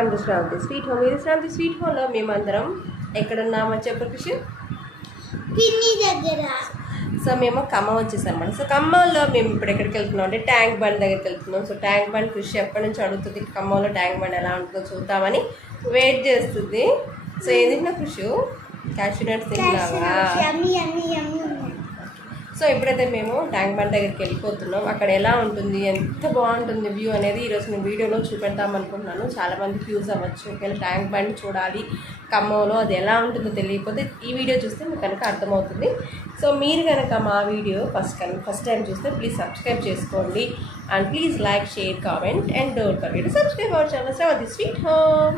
Welcome to Sravanthi sweet home. ఇది Sravanthi sweet హోమ్లో మేమందరం ఎక్కడున్నామని చెప్పు కృషి పిన్ని దగ్గర. సో మేము ఖమ్మం వచ్చేసాం అనమాట. సో ఖమ్మంలో మేము ఇప్పుడు ఎక్కడికి వెళ్తున్నాం అంటే ట్యాంక్ బండ్ దగ్గరికి వెళ్తున్నాం. సో ట్యాంక్ బండ్ కృషి ఎప్పటి నుంచి అడుగుతుంది ఖమ్మంలో ట్యాంక్ బండ్ ఎలా ఉంటుందో చూద్దామని వెయిట్ చేస్తుంది. సో ఏం తిన్నా కృషి? క్యాష్యూ నట్స్ తిన్నావా? సో ఇప్పుడైతే మేము ట్యాంక్ బండ్ దగ్గరికి వెళ్ళిపోతున్నాం. అక్కడ ఎలా ఉంటుంది, ఎంత బాగుంటుంది వ్యూ అనేది ఈరోజు నేను వీడియోలో చూపెడతాం అనుకుంటున్నాను. చాలామందికి యూజ్ అవ్వచ్చు. ఒకవేళ ట్యాంక్ బండ్ చూడాలి ఖమ్మంలో, అది ఎలా ఉంటుందో తెలియకపోతే ఈ వీడియో చూస్తే మీకు కనుక అర్థమవుతుంది. సో మీరు కనుక మా వీడియో ఫస్ట్ టైం చూస్తే ప్లీజ్ సబ్స్క్రైబ్ చేసుకోండి. And please like, share, comment and don't forget to subscribe our channel Sravanthi sweet home.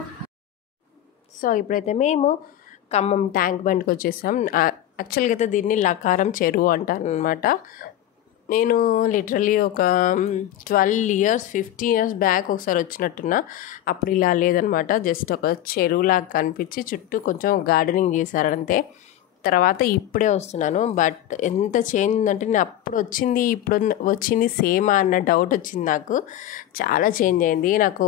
So ఇప్పుడైతే మేము ఖమ్మం ట్యాంక్ బండ్కి వచ్చేసాం. యాక్చువల్గా అయితే దీన్ని లకారం చెరువు అంటారు అనమాట. నేను లిటరలీ ఒక 12 years 15 years బ్యాక్ ఒకసారి వచ్చినట్టున్నా. అప్పుడు ఇలా లేదనమాట, జస్ట్ ఒక చెరువులాగా కనిపించి చుట్టూ కొంచెం గార్డెనింగ్ చేశారంతే. తర్వాత ఇప్పుడే వస్తున్నాను. బట్ ఎంత చేంజ్ ఉందంటే నేను అప్పుడు వచ్చింది ఇప్పుడు వచ్చింది సేమా అన్న డౌట్ వచ్చింది నాకు. చాలా చేంజ్ అయింది. నాకు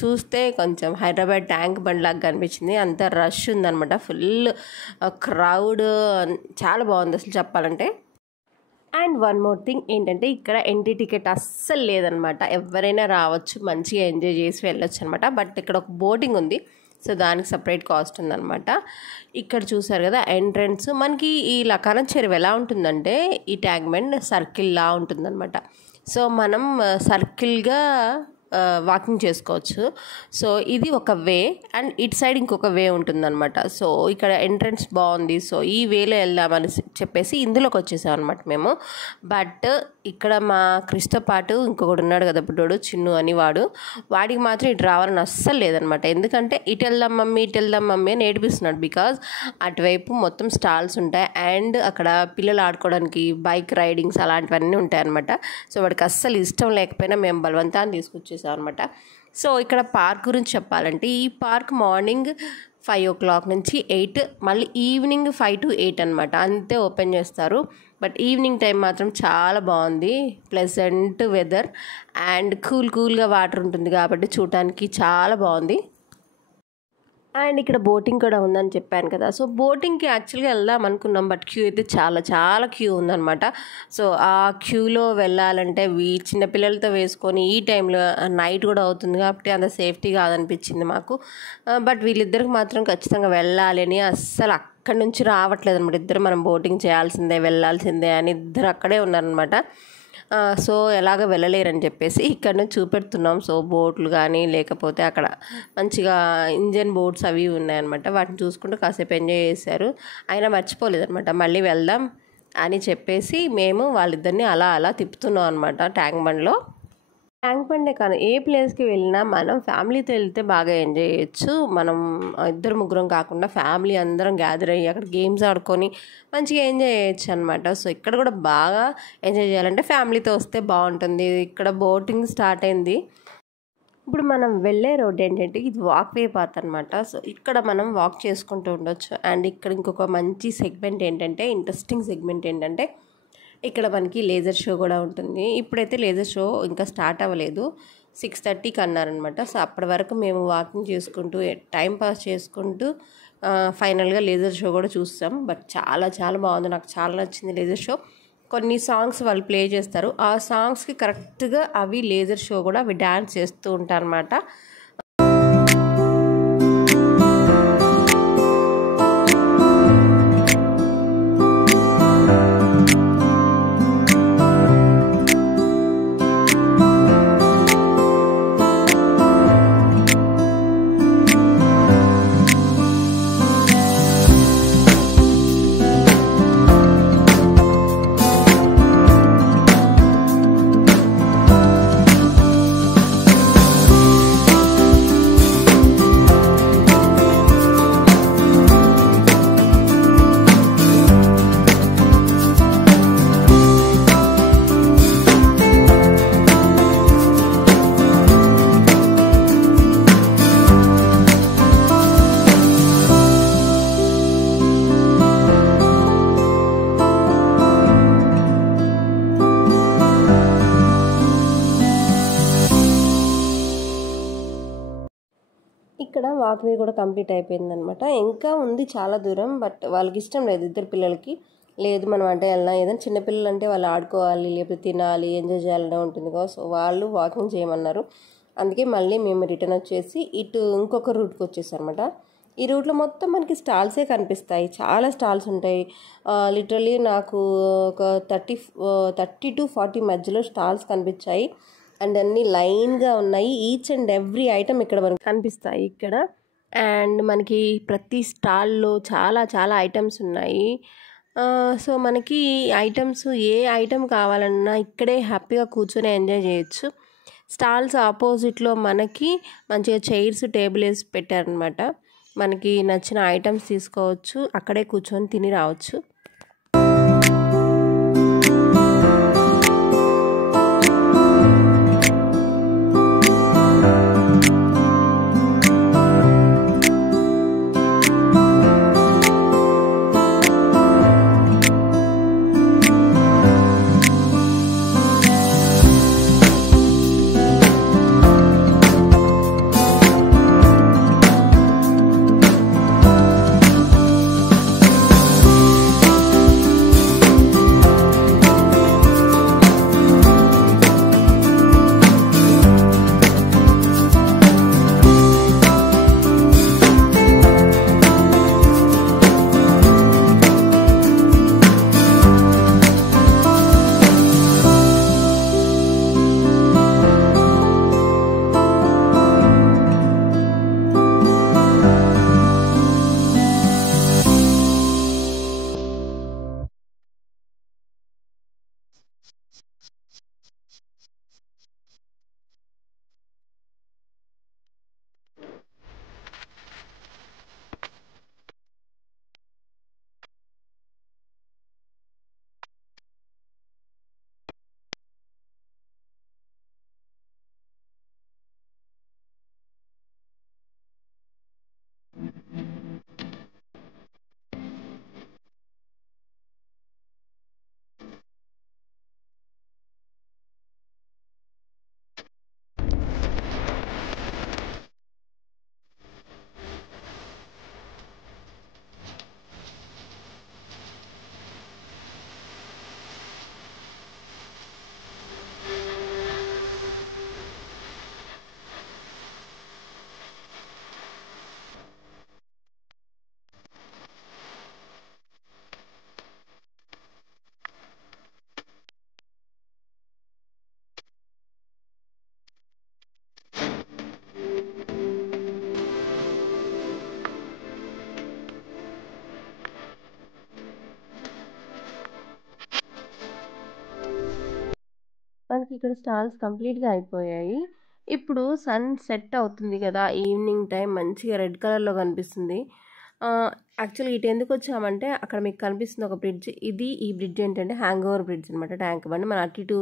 చూస్తే కొంచెం హైదరాబాద్ ట్యాంక్ బండ్ లాగా కనిపించింది. అంత రష్ ఉందనమాట, ఫుల్ క్రౌడ్, చాలా బాగుంది అసలు చెప్పాలంటే. అండ్ వన్ మోర్ థింగ్ ఏంటంటే ఇక్కడ ఎంట్రీ టికెట్ అస్సలు లేదనమాట. ఎవరైనా రావచ్చు, మంచిగా ఎంజాయ్ చేసి వెళ్ళొచ్చు అనమాట. బట్ ఇక్కడ ఒక బోటింగ్ ఉంది, సో దానికి సపరేట్ కాస్ట్ ఉందన్నమాట. ఇక్కడ చూసారు కదా ఎంట్రన్స్. మనకి ఈ లకారం చెరువు ఎలా ఉంటుందంటే ఈ ట్యాంక్ బండ్ సర్కిల్లా ఉంటుందన్నమాట. సో మనం సర్కిల్గా వాకింగ్ చేసుకోవచ్చు. సో ఇది ఒక వే అండ్ ఇటు సైడ్ ఇంకొక వే ఉంటుందన్నమాట. సో ఇక్కడ ఎంట్రన్స్ బాగుంది, సో ఈ వేలో వెళ్దామని చెప్పేసి ఇందులోకి వచ్చేసాం అనమాట మేము. బట్ ఇక్కడ మా క్రిస్తో పాటు ఇంకొకటి ఉన్నాడు కదా బుడ్డోడు, చిన్ను అని, వాడికి మాత్రం ఇటు రావాలని అస్సలు లేదనమాట. ఎందుకంటే ఇటు వెళ్దాం మమ్మీ అని ఏడిపిస్తున్నాడు. బికాజ్ అటువైపు మొత్తం స్టాల్స్ ఉంటాయి అండ్ అక్కడ పిల్లలు ఆడుకోవడానికి బైక్ రైడింగ్స్ అలాంటివన్నీ ఉంటాయి అనమాట. సో వాడికి అస్సలు ఇష్టం లేకపోయినా మేము బలవంతాన్ని తీసుకొచ్చేసాం అనమాట. సో ఇక్కడ పార్క్ గురించి చెప్పాలంటే ఈ పార్క్ మార్నింగ్ 5 o'clock నుంచి 8, మళ్ళీ ఈవినింగ్ 5 to 8 అనమాట, అంతే ఓపెన్ చేస్తారు. బట్ ఈవినింగ్ టైం మాత్రం చాలా బాగుంది. ప్లెజెంట్ వెదర్ అండ్ కూల్గా వాటర్ ఉంటుంది కాబట్టి చూడటానికి చాలా బాగుంది. అండ్ ఇక్కడ బోటింగ్ కూడా ఉందని చెప్పాను కదా. సో బోటింగ్కి యాక్చువల్గా వెళ్దాం అనుకున్నాం, బట్ క్యూ అయితే చాలా క్యూ ఉందన్నమాట. సో ఆ క్యూలో వెళ్ళాలంటే చిన్నపిల్లలతో వేసుకొని ఈ టైంలో నైట్ కూడా అవుతుంది కాబట్టి అంత సేఫ్టీ కాదనిపించింది మాకు. బట్ వీళ్ళిద్దరికి మాత్రం ఖచ్చితంగా వెళ్ళాలి అని అస్సలు అక్కడి నుంచి రావట్లేదు అనమాట. ఇద్దరు మనం బోటింగ్ చేయాల్సిందే, వెళ్ళాల్సిందే అని ఇద్దరు అక్కడే ఉన్నారనమాట. సో ఎలాగ వెళ్ళలేరని చెప్పేసి ఇక్కడ నుంచి చూపెడుతున్నాం. సో బోట్లు కానీ లేకపోతే అక్కడ మంచిగా ఇంజన్ బోట్స్ అవి ఉన్నాయన్నమాట. వాటిని చూసుకుంటూ కాసేపు ఎంజాయ్ చేశారు. అయినా మర్చిపోలేదన్నమాట, మళ్ళీ వెళ్దాం అని చెప్పేసి మేము వాళ్ళిద్దరిని అలా తిప్పుతున్నాం అనమాట ట్యాంక్ బండ్లో. ట్యాంక్ బండే కానీ ఏ ప్లేస్కి వెళ్ళినా మనం ఫ్యామిలీతో వెళ్తే బాగా ఎంజాయ్ చేయొచ్చు. మనం 2-3 కాకుండా ఫ్యామిలీ అందరం గ్యాదర్ అయ్యి అక్కడ గేమ్స్ ఆడుకొని మంచిగా ఎంజాయ్ చేయొచ్చు అనమాట. సో ఇక్కడ కూడా బాగా ఎంజాయ్ చేయాలంటే ఫ్యామిలీతో వస్తే బాగుంటుంది. ఇక్కడ బోటింగ్ స్టార్ట్ అయింది. ఇప్పుడు మనం వెళ్ళే రోడ్ ఏంటంటే ఇది వాక్ వే పాత్ అనమాట. సో ఇక్కడ మనం వాక్ చేసుకుంటూ ఉండొచ్చు. అండ్ ఇక్కడ ఇంకొక మంచి సెగ్మెంట్ ఏంటంటే, ఇంట్రెస్టింగ్ సెగ్మెంట్ ఏంటంటే ఇక్కడ మనకి లేజర్ షో కూడా ఉంటుంది. ఇప్పుడైతే లేజర్ షో ఇంకా స్టార్ట్ అవ్వలేదు, 6:30కి అన్నారనమాట. సో అప్పటి వరకు మేము వాకింగ్ చేసుకుంటూ టైం పాస్ చేసుకుంటూ ఫైనల్గా లేజర్ షో కూడా చూస్తాం. బట్ చాలా బాగుంది, నాకు చాలా నచ్చింది లేజర్ షో. కొన్ని సాంగ్స్ వాళ్ళు ప్లే చేస్తారు, ఆ సాంగ్స్కి కరెక్ట్గా అవి లేజర్ షో కూడా అవి డ్యాన్స్ చేస్తూ ఉంటారు అన్నమాట. వాకింగ్ కూడా కంప్లీట్ అయిపోయిందనమాట. ఇంకా ఉంది చాలా దూరం, బట్ వాళ్ళకి ఇష్టం లేదు, ఇద్దరు పిల్లలకి లేదు మనం అంటే వెళ్ళినా ఏదైనా చిన్నపిల్లలు అంటే వాళ్ళు ఆడుకోవాలి, లేకపోతే తినాలి, ఎంజాయ్ చేయాలనే ఉంటుంది కదా. సో వాళ్ళు వాకింగ్ చేయమన్నారు. అందుకే మళ్ళీ మేము రిటర్న్ వచ్చేసి ఇటు ఇంకొక రూట్కి వచ్చేసారనమాట. ఈ రూట్లో మొత్తం మనకి స్టాల్సే కనిపిస్తాయి, చాలా స్టాల్స్ ఉంటాయి. లిటరలీ నాకు ఒక 30 to 40 మధ్యలో స్టాల్స్ కనిపించాయి. అండ్ అన్నీ లైన్గా ఉన్నాయి. ఈచ్ అండ్ ఎవ్రీ ఐటమ్ ఇక్కడ మనకి కనిపిస్తాయి ఇక్కడ. అండ్ మనకి ప్రతి స్టాల్లో చాలా చాలా ఐటమ్స్ ఉన్నాయి. సో మనకి ఐటమ్స్ ఏ ఐటమ్ కావాలన్నా ఇక్కడే హ్యాపీగా కూర్చొని ఎంజాయ్ చేయొచ్చు. స్టాల్స్ ఆపోజిట్లో మనకి మంచిగా చైర్స్ టేబుల్ వేసి పెట్టారనమాట. మనకి నచ్చిన ఐటమ్స్ తీసుకోవచ్చు, అక్కడే కూర్చొని తిని రావచ్చు. మనకి ఇక్కడ స్టాల్స్ కంప్లీట్గా అయిపోయాయి. ఇప్పుడు సన్ సెట్ అవుతుంది కదా, ఈవినింగ్ టైం మంచిగా రెడ్ కలర్లో కనిపిస్తుంది. యాక్చువల్లీ ఇటు ఎందుకు వచ్చామంటే అక్కడ మీకు కనిపిస్తుంది ఒక బ్రిడ్జ్. ఈ బ్రిడ్జ్ ఏంటంటే హ్యాంగ్ ఓవర్ బ్రిడ్జ్ అనమాట. ట్యాంక్ బండి మన అటు ఇటు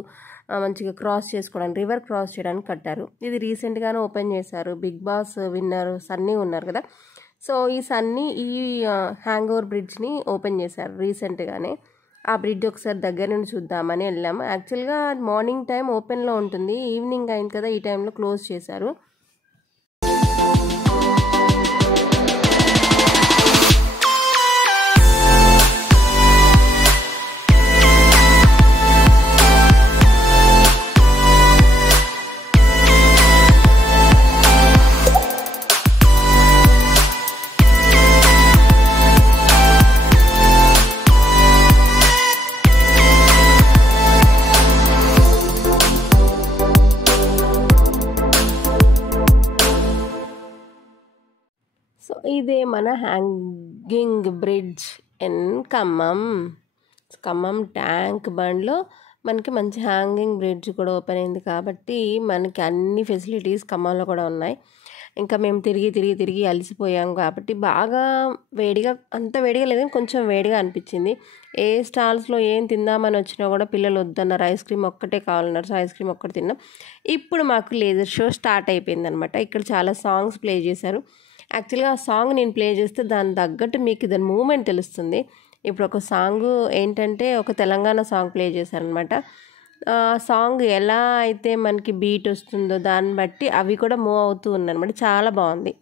మంచిగా క్రాస్ చేసుకోవడానికి, రివర్ క్రాస్ చేయడానికి కట్టారు. ఇది రీసెంట్గానే ఓపెన్ చేశారు. బిగ్ బాస్ విన్నర్ సన్నీ ఉన్నారు కదా, సో ఈ సన్నీ ఈ హ్యాంగ్ ఓవర్ బ్రిడ్జ్ని ఓపెన్ చేశారు రీసెంట్గానే. ఆ బ్రిడ్జ్ ఒకసారి దగ్గర నుండి చూద్దామని వెళ్ళాము. యాక్చువల్గా మార్నింగ్ టైం ఓపెన్లో ఉంటుంది, ఈవినింగ్ అయింది కదా ఈ టైంలో క్లోజ్ చేశారు. సో ఇదే మన hanging bridge in Khammam tank బండ్లో మనకి మంచి హ్యాంగింగ్ బ్రిడ్జ్ కూడా ఓపెన్ అయింది కాబట్టి మనకి అన్ని ఫెసిలిటీస్ ఖమ్మంలో కూడా ఉన్నాయి. ఇంకా మేము తిరిగి అలసిపోయాం కాబట్టి బాగా వేడిగా, అంత వేడిగా లేదు, కొంచెం వేడిగా అనిపించింది. ఏ స్టాల్స్లో ఏం తిందామని వచ్చినా కూడా పిల్లలు వద్దన్నారు, ఐస్ క్రీమ్ ఒక్కటే కావాలన్నారు. సో ఐస్ క్రీమ్ ఒక్కటి తిన్నాం. ఇప్పుడు మాకు లేజర్ షో స్టార్ట్ అయిపోయింది అనమాట. ఇక్కడ చాలా సాంగ్స్ ప్లే చేశారు. యాక్చువల్గా ఆ సాంగ్ నేను ప్లే చేస్తే దాని తగ్గట్టు మీకు దాని మూమెంట్ తెలుస్తుంది. ఇప్పుడు ఒక సాంగ్ ఏంటంటే ఒక తెలంగాణ సాంగ్ ప్లే చేశారనమాట. సాంగ్ ఎలా అయితే మనకి బీట్ వస్తుందో దాన్ని బట్టి అవి కూడా మూవ్ అవుతూ ఉన్నాయన్నమాట. చాలా బాగుంది.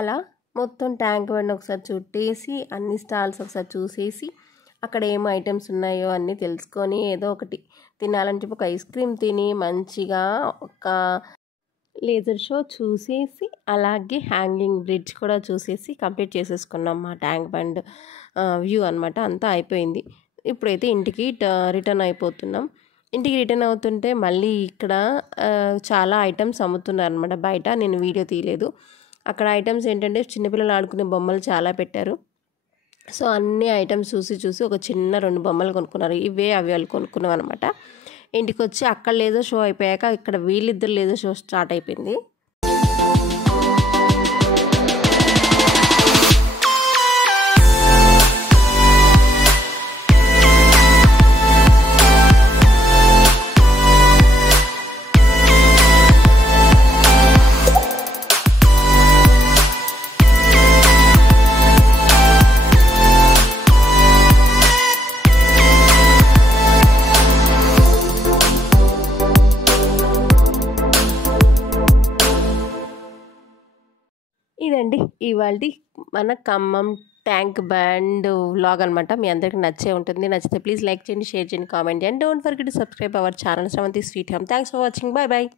అలా మొత్తం ట్యాంక్ బండ్ ఒకసారి చుట్టేసి అన్ని స్టాల్స్ ఒకసారి చూసేసి అక్కడ ఏం ఐటమ్స్ ఉన్నాయో అన్నీ తెలుసుకొని ఏదో ఒకటి తినాలని చెప్పి ఒక ఐస్ క్రీమ్ తిని మంచిగా ఒక లేజర్ షో చూసేసి అలాగే హ్యాంగింగ్ బ్రిడ్జ్ కూడా చూసేసి కంప్లీట్ చేసేసుకున్నాం మా ట్యాంక్ బండ్ వ్యూ అనమాట. అంతా అయిపోయింది. ఇప్పుడైతే ఇంటికి రిటర్న్ అయిపోతున్నాం. ఇంటికి రిటర్న్ అవుతుంటే మళ్ళీ ఇక్కడ చాలా ఐటమ్స్ అమ్ముతున్నారు అనమాట బయట. నేను వీడియో తీయలేదు. అక్కడ ఐటమ్స్ ఏంటంటే చిన్నపిల్లలు ఆడుకునే బొమ్మలు చాలా పెట్టారు. సో అన్ని ఐటమ్స్ చూసి ఒక చిన్న 2 బొమ్మలు కొనుక్కున్నారు. ఇవే అవి వాళ్ళు కొనుక్కున్నాం అనమాట. ఇంటికి వచ్చి అక్కడ లేదో షో అయిపోయాక ఇక్కడ వీళ్ళిద్దరు లేదో షో స్టార్ట్ అయిపోయింది. ఇదండి ఇవాల్టి మన ఖమ్మం ట్యాంక్ బండ్ వ్లాగ్ అనమాట. మీ అందరికీ నచ్చే ఉంటుంది. నచ్చితే ప్లీజ్ లైక్ చేయండి, షేర్ చేయండి, కామెంట్ చేయండి. Don't forget to subscribe our channel Sravanthi sweet home. Thanks for watching. Bye bye.